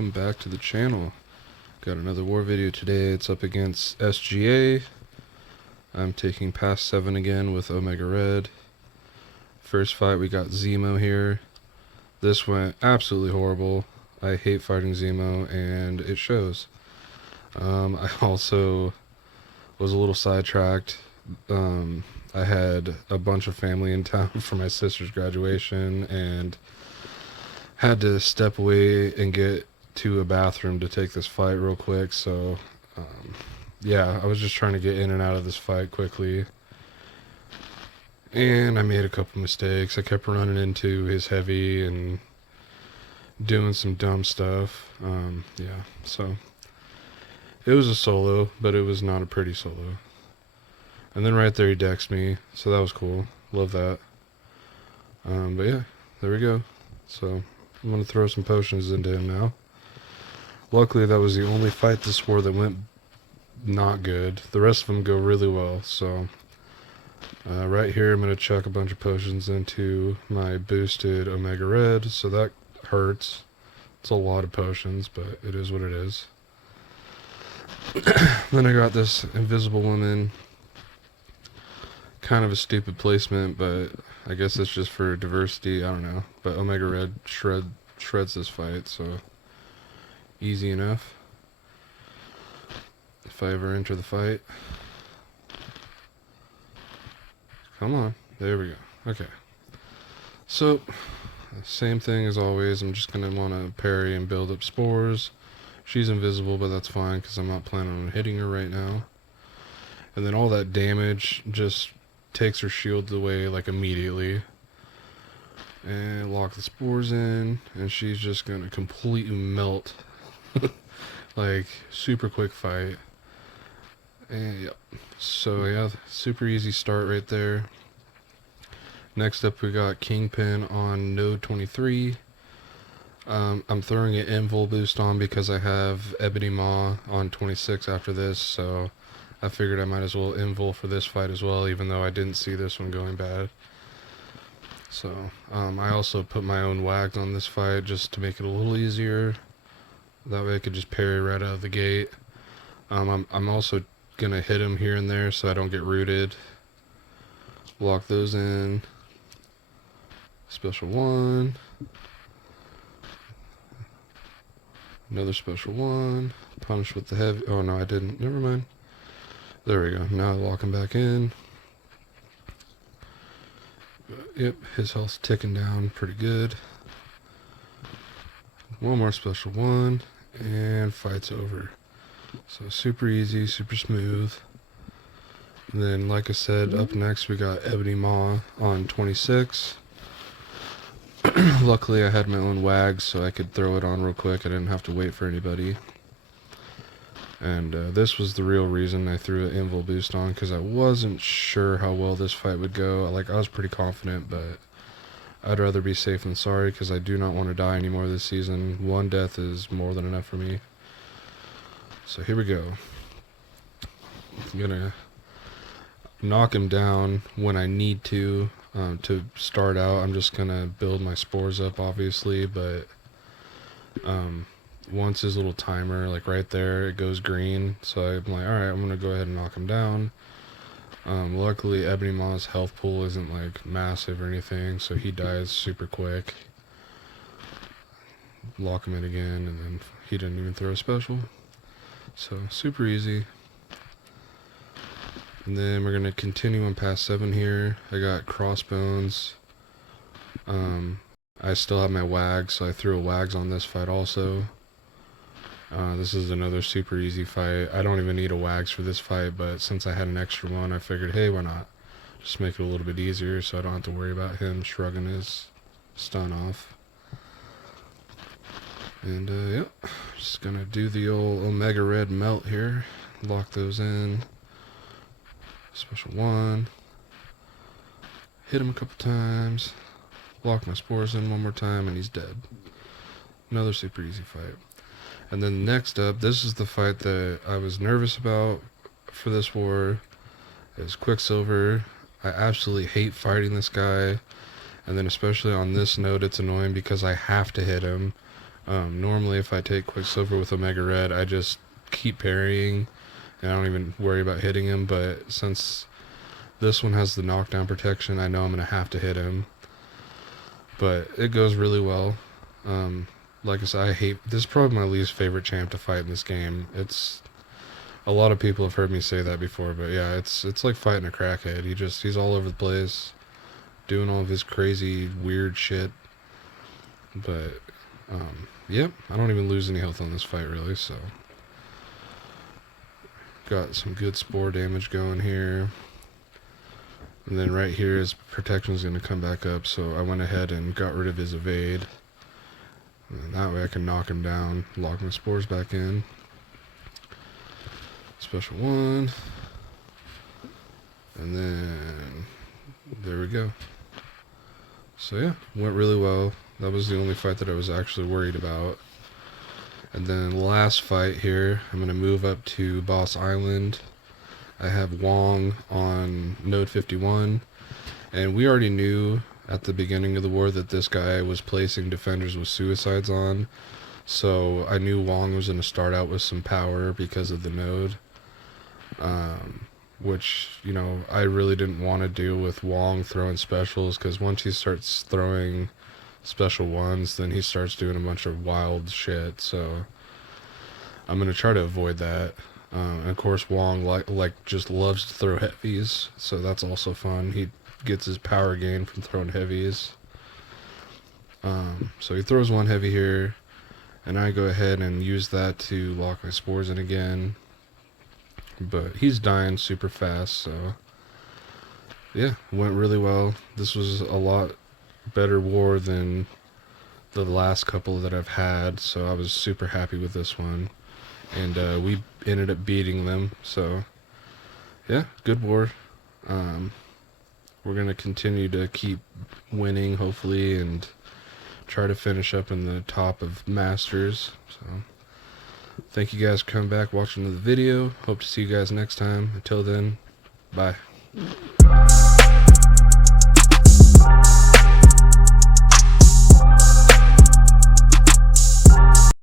welcome back to the channel. Got another war video today. It's up against SGA. I'm taking past 7 again with Omega Red. First fight we got Zemo here. This went absolutely horrible. I hate fighting Zemo and it shows. I also was a little sidetracked. I had a bunch of family in town for my sister's graduation and had to step away and get to a bathroom to take this fight real quick. So yeah, I was just trying to get in and out of this fight quickly, and I made a couple mistakes. I kept running into his heavy and doing some dumb stuff. Yeah, so it was a solo, but it was not a pretty solo. And then right there he decks me, so that was cool. Love that. But yeah, there we go. So I'm going to throw some potions into him now. Luckily that was the only fight this war that went not good. The rest of them go really well. So right here I'm going to chuck a bunch of potions into my boosted Omega Red. So that hurts. It's a lot of potions, but it is what it is. Then I got this invisible woman. Kind of a stupid placement, but I guess it's just for diversity. I don't know. But Omega Red shreds this fight, so easy enough. If I ever enter the fight. Come on. There we go. Okay. So, same thing as always. I'm just going to want to parry and build up spores. She's invisible, but that's fine because I'm not planning on hitting her right now. And then all that damage just takes her shield away like immediately. And lock the spores in, and she's just going to completely melt. Like, super quick fight. And yep. So yeah, super easy start right there. Next up we got Kingpin on node 23. I'm throwing an invul boost on because I have Ebony Maw on 26 after this, so I figured I might as well invul for this fight as well, even though I didn't see this one going bad. So I also put my own wags on this fight just to make it a little easier. That way I could just parry right out of the gate. I'm also gonna hit him here and there so I don't get rooted. Lock those in. Special one. Another special one. Punish with the heavy. Oh no, I didn't. Never mind. There we go. Now I lock him back in. Yep, his health's ticking down pretty good. One more special one, and fight's over. So super easy, super smooth. And then, like I said, up next we got Ebony Maw on 26. Luckily I had my own wags, so I could throw it on real quick. I didn't have to wait for anybody. And this was the real reason I threw an invul boost on, because I wasn't sure how well this fight would go. I was pretty confident, but I'd rather be safe than sorry, because I do not want to die anymore this season. One death is more than enough for me. So here we go. I'm gonna knock him down when I need to start out. I'm just gonna build my spores up, obviously, but once his little timer, like right there, it goes green, so I'm like, alright, I'm gonna go ahead and knock him down. Luckily Ebony Maw's health pool isn't like massive or anything, so he dies super quick. Lock him in again, and then he didn't even throw a special. So super easy. And then we're gonna continue on past 7 here. I got crossbones. I still have my wags, so I threw a wags on this fight also. This is another super easy fight. I don't even need a wags for this fight, but since I had an extra one, I figured, hey, why not? Just make it a little bit easier so I don't have to worry about him shrugging his stun off. And yep, just gonna do the old Omega Red melt here. Lock those in. Special one. Hit him a couple times. Lock my spores in one more time, and he's dead. Another super easy fight. And then next up, this is the fight that I was nervous about for this war. Is Quicksilver. I absolutely hate fighting this guy. And then especially on this node, it's annoying because I have to hit him. Normally if I take Quicksilver with Omega Red, I just keep parrying and I don't even worry about hitting him, but since this one has the knockdown protection, I know I'm going to have to hit him. But it goes really well. Like I said, this is probably my least favorite champ to fight in this game. It's a lot of people have heard me say that before, but yeah, it's like fighting a crackhead. He's all over the place, doing all of his crazy weird shit. But yeah, I don't even lose any health on this fight really, so got some good spore damage going here. And then right here his protection is going to come back up, so I went ahead and got rid of his evade. And that way I can knock him down, lock my spores back in. Special one. And then there we go. So yeah, went really well. That was the only fight that I was actually worried about. And then last fight here, I'm going to move up to Boss Island. I have Wong on node 51, and we already knew at the beginning of the war that this guy was placing defenders with suicides on, so I knew Wong was going to start out with some power because of the node, which, you know, I really didn't want to deal with Wong throwing specials, because once he starts throwing special ones, then he starts doing a bunch of wild shit, so I'm going to try to avoid that. And of course Wong like just loves to throw heavies, so that's also fun. He gets his power gain from throwing heavies. So he throws one heavy here, and I go ahead and use that to lock my spores in again. But he's dying super fast, so yeah, went really well. This was a lot better war than the last couple that I've had, so I was super happy with this one. And we ended up beating them, so yeah, good war. We're gonna continue to keep winning, hopefully, and try to finish up in the top of Masters. So thank you guys for coming back, watching the video. Hope to see you guys next time. Until then, bye.